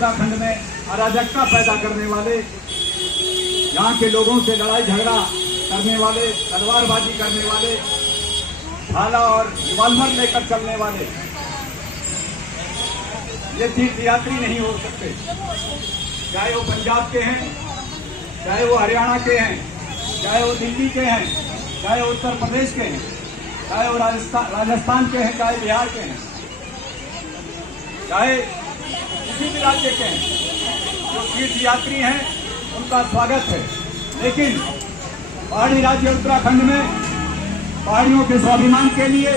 उत्तराखंड में अराजकता पैदा करने वाले, यहाँ के लोगों से लड़ाई झगड़ा करने वाले, तलवारबाजी करने वाले, भाला और रिवॉल्वर लेकर चलने वाले, ये तीर्थयात्री नहीं हो सकते। चाहे वो पंजाब के हैं, चाहे वो हरियाणा के हैं, चाहे वो दिल्ली के हैं, चाहे वो उत्तर प्रदेश के हैं, चाहे वो राजस्थान के हैं, चाहे बिहार के हैं, चाहे किसी भी राज्य के हैं, जो तीर्थयात्री हैं उनका स्वागत है। लेकिन पहाड़ी राज्य उत्तराखंड में पहाड़ियों के स्वाभिमान के लिए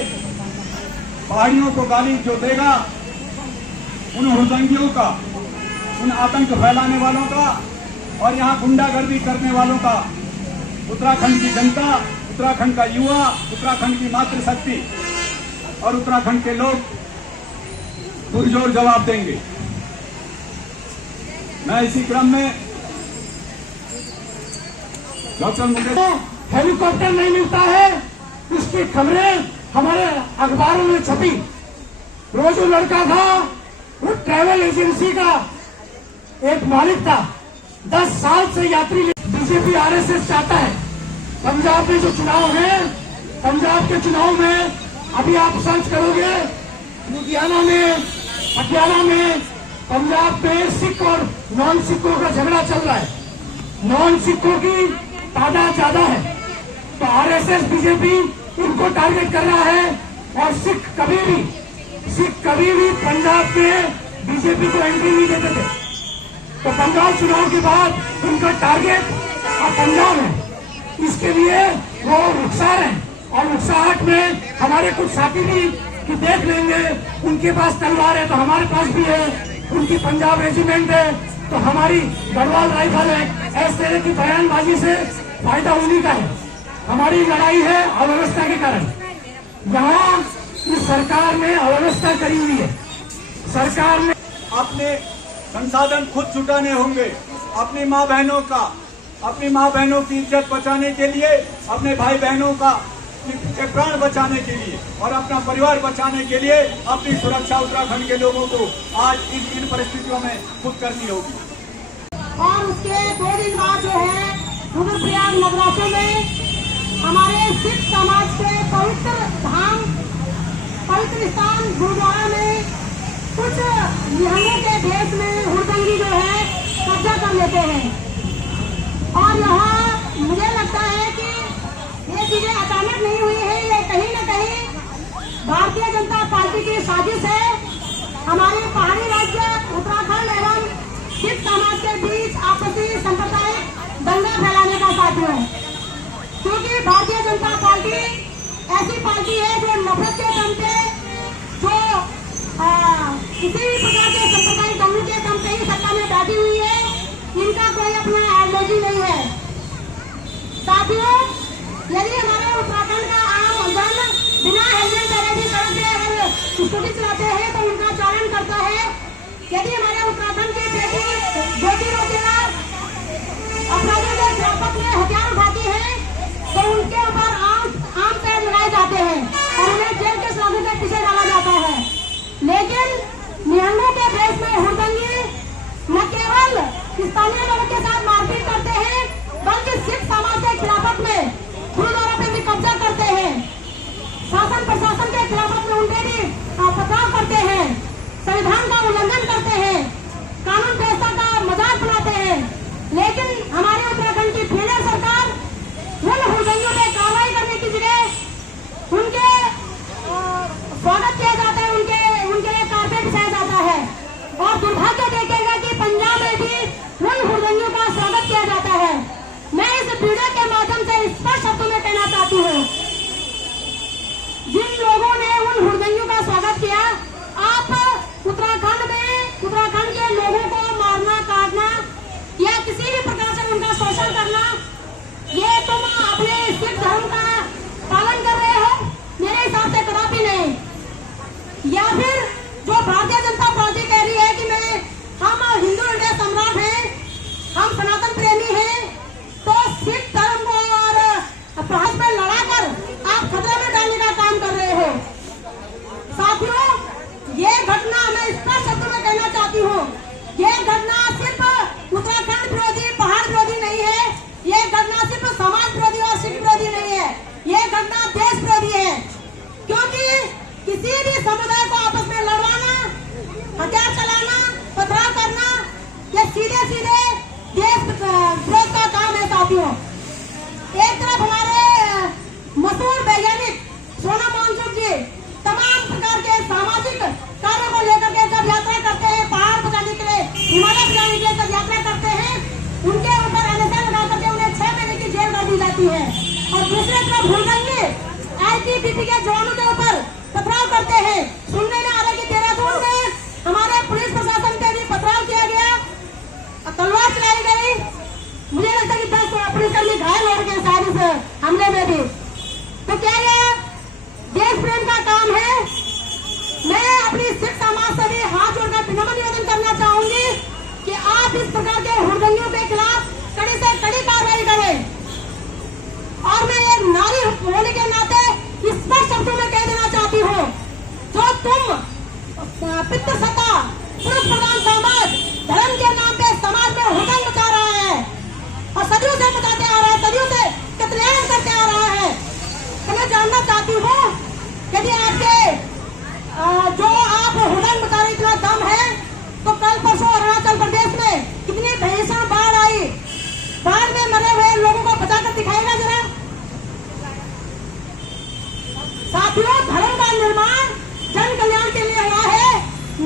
पहाड़ियों को गाली जो देगा, उन हुड़दंगियों का, उन आतंक फैलाने वालों का और यहाँ गुंडागर्दी करने वालों का उत्तराखंड की जनता, उत्तराखंड का युवा, उत्तराखंड की मातृशक्ति और उत्तराखंड के लोग पुरजोर जवाब देंगे। मैं इसी क्रम में डॉक्टर मुकेश, हेलीकॉप्टर नहीं मिलता है, उसकी खबरें हमारे अखबारों में छपी। रोज वो लड़का था, वो ट्रैवल एजेंसी का एक मालिक था, 10 साल से यात्री। बीजेपी आरएसएस चाहता है पंजाब में जो चुनाव है, पंजाब के चुनाव में अभी आप सर्च करोगे, लुधियाना में, पटियाला में, पंजाब में सिख और नॉन सिखों का झगड़ा चल रहा है। नॉन सिखों की तादाद ज्यादा है, तो आरएसएस बीजेपी इनको टारगेट कर रहा है। और सिख कभी भी पंजाब में बीजेपी को एंट्री नहीं देते थे, तो बंगाल चुनाव के बाद उनका टारगेट अब पंजाब है। इसके लिए वो रुखसार है, और रुखसाहट में हमारे कुछ साथी भी कि देख लेंगे, उनके पास तलवार है तो हमारे पास भी है, उनकी पंजाब रेजिमेंट है तो हमारी गढ़वाल राइफल है। ऐसे तरह की बयानबाजी से फायदा उन्हीं का है। हमारी लड़ाई है अव्यवस्था के कारण। यहाँ इस सरकार ने अव्यवस्था करी हुई है। सरकार ने अपने संसाधन खुद जुटाने होंगे, अपनी माँ बहनों की इज्जत बचाने के लिए, अपने भाई बहनों के प्राण बचाने के लिए और अपना परिवार बचाने के लिए अपनी सुरक्षा उत्तराखंड के लोगों को आज इन परिस्थितियों में खुद करनी होगी। और उसके 2 दिन बाद जो है रुद्रप्रयाग नवरात्रों में हमारे सिख समाज के पवित्र धाम, पवित्र स्थान गुरुद्वारा में कुछ निहंगों के भेष में हुड़दंगी जो है कब्जा कर लेते हैं। और यहाँ मुझे लगता है कि ये चीजें अचानक नहीं हुई है, ये कहीं न कहीं भारतीय जनता पार्टी की साजिश है। हमारे पहाड़ी राज्य उत्तराखंड एवं सिख समाज के बीच आपसी सांप्रदायिक दंगा फैलाने का साधन है, क्योंकि भारतीय जनता पार्टी ऐसी पार्टी है जो नफरत के दम पे, जो किसी भी प्रकार के सांप्रदायिक दंगों के दम पे ही सत्ता में बैठी हुई है। इनका कोई अपना आइडियोलॉजी नहीं है। साथियों, यदि हमारे उत्तराखंड का आम जन बिना हेलमेट पहने भी सड़क पे अगर स्कूटी चलाते हैं तो उनका चालन करता है। यदि हमारे उत्तराखंड की बेटी ज्योति रौतेला अपराधियों के खिलाफ में हथियार उठाती है तो उनके ऊपर आम पेड़ लगाए जाते हैं और उन्हें जेल के सलाखों के पीछे डाला जाता है। लेकिन निहंगों के भेष में हुड़दंगी न केवल स्थानीय लोगों के साथ मारपीट करते हैं, बल्कि सिख समाज के खिलाफत में गुरुद्वारा पे भी कब्जा करते हैं। शासन प्रशासन के खिलाफत में उनके भी पथराव करते हैं, संविधान का उल्लंघन करते हैं, कानून व्यवस्था का मजाक बनाते हैं। लेकिन हमारे उत्तराखंड की फेडरल सरकार उन हुड़दंगियों पे कार्रवाई करने की जगह उनके स्वागत किया जाता है, उनके लिए कारपेट बिछाया जाता है। और दुर्भाग्य देखेगा कि पंजाब में भी उन हुड़दंगियों का स्वागत किया जाता है। मैं इस वीडियो के माध्यम से स्पष्ट शब्दों में कहना चाहती हूँ, जिन लोगों ने उन हुड़दंगियों का स्वागत किया, आप उत्तराखंड के लोगों को मारना, काटना या किसी भी प्रकार से उनका शोषण करना, ये तुम अपने सिख धर्म का पालन कर रहे हो? मेरे हिसाब से कदापि नहीं। या फिर जो भारतीय जनता पार्टी कह रही है कि हम हिंदू हृदय सम्राट हैं, हम सनातन प्रेमी हैं, तो सिख धर्म को और अपराध में लड़ाकर आप खतरे में डालने का काम कर रहे हो। साथियों, ये घटना मैं स्पष्ट शब्दों में कहना चाहती हूँ, ये विरोधी, पहाड़ विरोधी नहीं है। ये घटना सिर्फ समाज विरोधी और सिख विरोधी नहीं है, ये घटना देश विरोधी है। क्योंकि किसी भी समुदाय को आपस में लड़वाना, हथियार चलाना, पथराव करना, ये सीधे सीधे देश विरोध का काम है साथियों। एक तरफ हमारे मशहूर वैज्ञानिक सोना मानसून जी तमाम प्रकार के सामाजिक कार्यों को लेकर के जब यात्रा करते हैं, पहाड़ बचाने के लिए, हिमालय बचाने के लिए जब यात्रा करते हैं, उनके ऊपर NSA लगा करके उन्हें 6 महीने की जेल कर दी जाती है। और दूसरे तरफ हुड़दंगे ITBP के जवानों के ऊपर पथराव करते हैं। सुनने में आ रहा है कि देहरादून में हमारे पुलिस प्रशासन पे भी पथराव किया गया, तलवार चलाई गई। मुझे लगता है कि 10 पुलिसकर्मी घायल हो गए शायद इस हमले में भी। तो क्या ये देश प्रेम का काम है? मैं अपनी सिख समाज से भी हाथ जोड़कर विनम्र निवेदन करना चाहूंगी कि आप इस प्रकार के हुड़दंगियों के खिलाफ कड़ी से कड़ी कार्रवाई करें। और मैं एक नारी होने के नाते स्पष्ट शब्दों में कह देना चाहती हूँ, जो तुम पितृसत्ता पुरुष प्रधान समाज धर्म के नाम पे समाज में हुड़दंग मचा रहा है और सदियों से मचाते आ रहा है, सदियों से कत्लेआम करते आ रहा है। तो मैं जानना चाहती हूँ, यदि आपके जो आप हुड़दंग मचा रहे इतना दम है, तो कल परसों अरुणाचल प्रदेश में कितनी भीषण बाढ़ आई, बाढ़ में मरे हुए लोगों को बचाकर दिखाएगा जरा। साथियों, धर्म का निर्माण जन कल्याण के लिए हुआ है,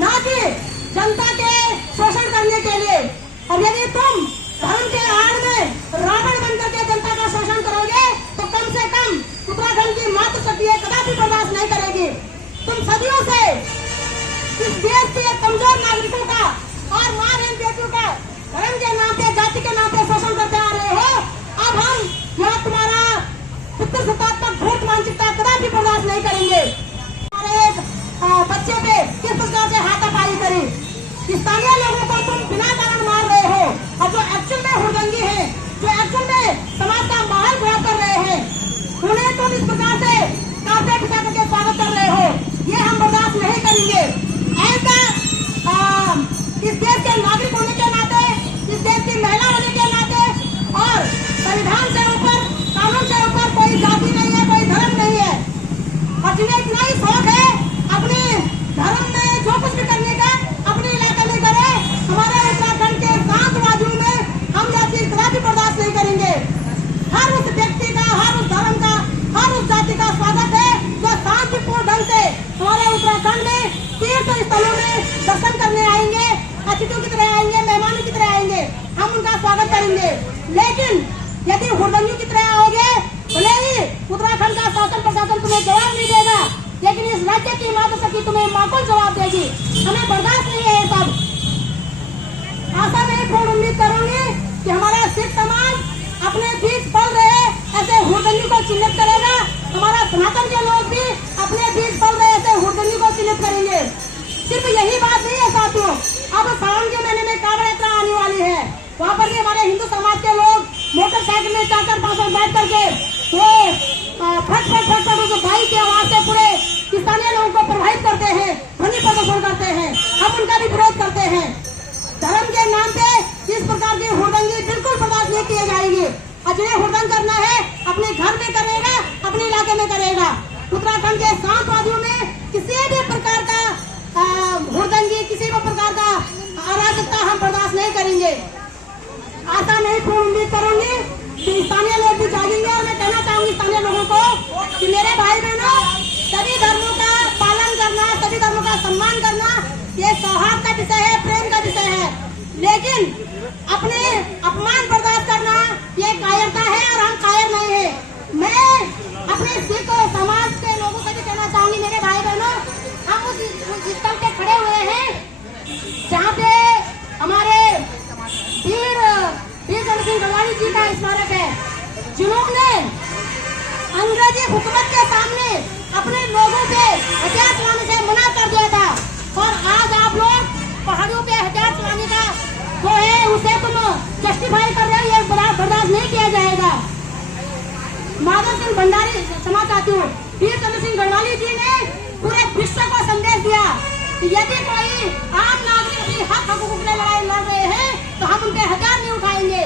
ना कि जनता के शोषण करने के लिए। और यदि तुम धर्म के आड़ में रावण बनकर के जनता का शोषण करोगे, तो कम से कम उत्तराखंड की मातृशक्ति कदापि बर्दाश्त नहीं करेगी। तुम सदियों से इस देश के कमजोर नागरिकों का और मां बहन बेटियों का धर्म के नाम पे, जाति के नाम पे शोषण करते आ रहे हो। अब हम यहाँ तुम्हारा पितृसत्तात्मक भूत मानसिकता कदापि बर्दाश्त नहीं करेंगे। हमारे बच्चे पे किस प्रकार से हाथापाई करी, स्थानीय लोगों को तुम बिना कारण मार रहे हो, और जो एक्चुअल में हुड़दंगी है, जो एक्चुअल में समाज का माहौल खराब कर रहे हैं, उन्हें तुम इस प्रकार से कारपेट बिछा करके स्वागत कर रहे हो, ये हम बर्दाश्त नहीं करेंगे। ऐसा इस देश के नागरिक होने के नाते, इस देश की महिला होने के नाते, और संविधान से ऊपर, कानून से ऊपर कोई जाति नहीं है, कोई धर्म नहीं है। और जिन्हें इतना ही शौक है अपने धर्म में जो कुछ भी करने का, अपने इलाके में करे, हमारे उत्तराखंड के शांत वादियों में हम जाति कदापि बर्दाश्त नहीं करेंगे। हर उस व्यक्ति का, हर उस धर्म का, हर उस जाति का स्वागत है जो शांतिपूर्ण ढंग से हमारे उत्तराखंड में तीर्थ स्थलों में दर्शन करने आएंगे, अतिथियों की तरह आएंगे, मेहमानों की तरह आएंगे, हम उनका स्वागत करेंगे। लेकिन यदि हुड़दंगियों की तरह आओगे, भले ही उत्तराखंड का शासन प्रशासन तुम्हें जवाब नहीं देगा, लेकिन इस राज्य की मातृशक्ति तुम्हें माकूल जवाब देगी। हमें बर्दाश्त नहीं है ये सब। आशा में पूर्ण उम्मीद करूंगी कि हमारा सिख समाज अपने बीच पल रहे ऐसे हुड़दंगी को चिन्हित करेगा, हमारा सनातन के लोग भी अपने बीच पल रहे ऐसे हुड़दंगी को चिन्हित करेंगे। सिर्फ यही बात नहीं है साथियों, अब सावन के महीने में कांवड़ यात्रा आने वाली है, वहाँ पर भी हमारे हिंदू समाज के लोग मोटरसाइकिल में 4-4-5 बैठ करके वो फट उस बाइक की आवाज से पूरे स्थानीय लोगों को प्रभावित करते हैं, ध्वनि प्रदर्शन करते हैं, हम उनका भी विरोध करते हैं। धर्म के नाम पे इस प्रकार की हुड़दंगी बिल्कुल बर्दाश्त नहीं की जाएगी। और जिन्हें हुड़दंग करना है अपने घर में करेगा, अपने इलाके में करेगा। उत्तराखंड के शांत वादियों में किसी भी प्रकार का हुड़दंगी, किसी भी प्रकार का अराजकता हम बर्दाश्त नहीं करेंगे। आशा नहीं, पूर्ण उम्मीद करूंगी कि स्थानीय लोग भी जागेंगे। और मैं कहना चाहूंगी स्थानीय लोगों को कि मेरे भाई बहनों, सभी धर्मों का पालन करना, सभी धर्मों का सम्मान करना, ये सौहार्द का विषय है, प्रेम का विषय है। लेकिन अपने अपमान बर्दाश्त करना ये कायरता है, और हम कायर नहीं है। मैं अपने सिख समाज के लोगों से भी कहना चाहूंगी, मेरे भाई बहनों, हम उस स्थल पे खड़े हुए हैं जहाँ पे हमारे वीर चंद्र सिंह गढ़वाली जी का स्मारक है, जिन्होंने अंग्रेजी हुकूमत के सामने अपने लोगों पे हथियार चलाने से मना कर दिया था। और आज आप लोग पहाड़ियों पे हथियार चलाने का जो है उसे तुम जस्टिफाई कर रहे हो, ये बर्दाश्त नहीं किया जाएगा। माधव सिंह भंडारी क्षमा चाहती हूँ, वीर चंद्र सिंह गढ़वाली जी ने पूरे विश्व को संदेश दिया कि यदि कोई आम नागरिक अपनी हक हकूक के लिए लड़ाई लड़ रहे हैं तो हम उनके हथियार नहीं उठाएंगे।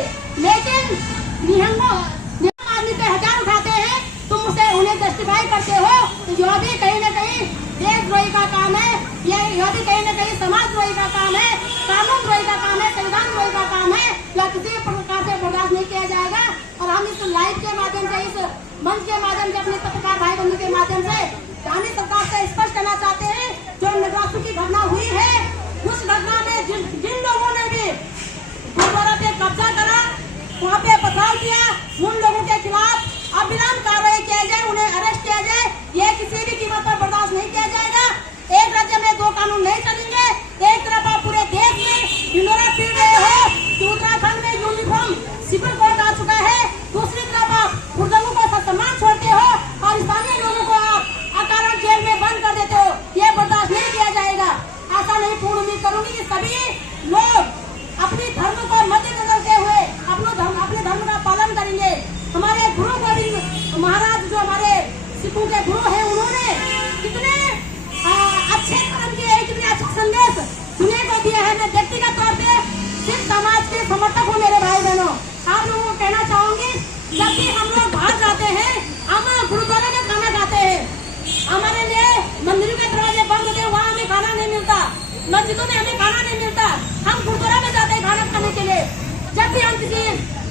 नहीं चलेंगे। एक तरफ आप पूरे देश में ढिंडोरा पीट रहे हो कि उत्तराखंड में यूनिफॉर्म सिविल कोड आ चुका है, दूसरी तरफ आप बुजुर्गों को सम्मान छोड़ते हो और स्थानीय लोगों को आप अकारण जेल में बंद कर देते हो। ये बर्दाश्त नहीं किया जाएगा। आशा नहीं पूर्ण उम्मीद करूंगी कि सभी लोग अपनी धर्म को मद्देनजर रखते हुए अपने धर्म का पालन करेंगे। हमारे गुरु गोविंद महाराज जो हमारे सिखों के गुरु हैं, उन्होंने कितने अच्छे काम किए हैं, कितने अच्छे संदेश दुनिया को दिए हैं। मैं व्यक्तिगत तौर पे सिख समाज के समर्थक हूँ। मेरे भाई बहनों, आप लोगों को कहना चाहूंगी, जब भी हम लोग बाहर जाते हैं, हम गुरुद्वारा में खाना खाते हैं। हमारे लिए मंदिरों के दरवाजे बंद होते हैं, वहाँ हमें खाना नहीं मिलता, मस्जिदों में हमें खाना नहीं मिलता। हम गुरुद्वारा में जाते हैं खाना खाने के लिए। जब भी हम किसी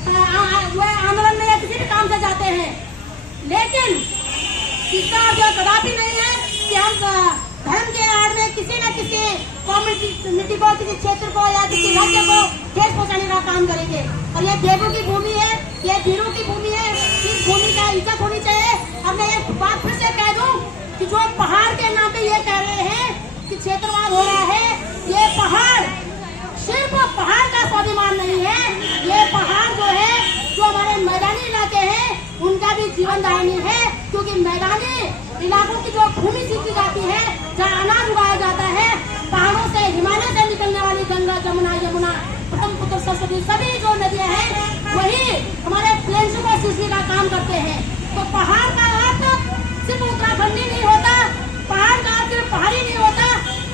आंदोलन में या किसी भी काम से जाते हैं, लेकिन इसका जो कदापि नहीं है कि हम धर्म के आड़ में किसी न किसी कम्युनिटी को, किसी क्षेत्र को या किसी राज्य को ठेस पहुंचाने का काम करेंगे। और ये देवों की भूमि है, ये वीरों की भूमि है, इस भूमि का इज्जत होनी चाहिए। अब मैं एक बात फिर से कह दूं कि जो पहाड़ के नाम पे ये कह रहे हैं कि क्षेत्रवाद हो रहा है, ये पहाड़ सिर्फ पहाड़ का स्वाभिमान नहीं है, ये पहाड़ जो है, जो हमारे मैदानी इलाके हैं, उनका भी जीवनदायिनी है। क्योंकि मैदानी इलाकों की जो भूमि सींची जाती है, जहाँ अनाज उगाया जाता है, पहाड़ों से, हिमालय से निकलने वाली गंगा, जमुना, यमुना, ब्रह्मपुत्र, सरस्वती, सभी जो नदियाँ हैं, वही हमारे प्लेन्स को सींचने का काम करते हैं। तो पहाड़ का अर्थ सिर्फ उत्तराखंडी नहीं होता, पहाड़ का अर्थ सिर्फ पहाड़ी नहीं होता,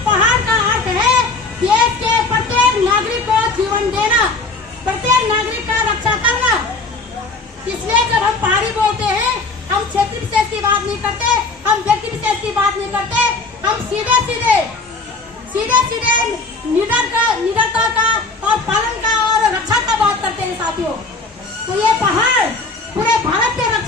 पहाड़ का अर्थ है देश के प्रत्येक नागरिक को जीवन देना, प्रत्येक नागरिक का रक्षा करना। इसलिए जब हम पहाड़ी बोलते हैं, हम क्षेत्र विशेष की बात नहीं करते, हम व्यक्ति विशेष की बात नहीं करते, हम सीधे निडरता का और पालन का और रक्षा का बात करते हैं साथियों। तो ये पहाड़ पूरे भारत के रक्षा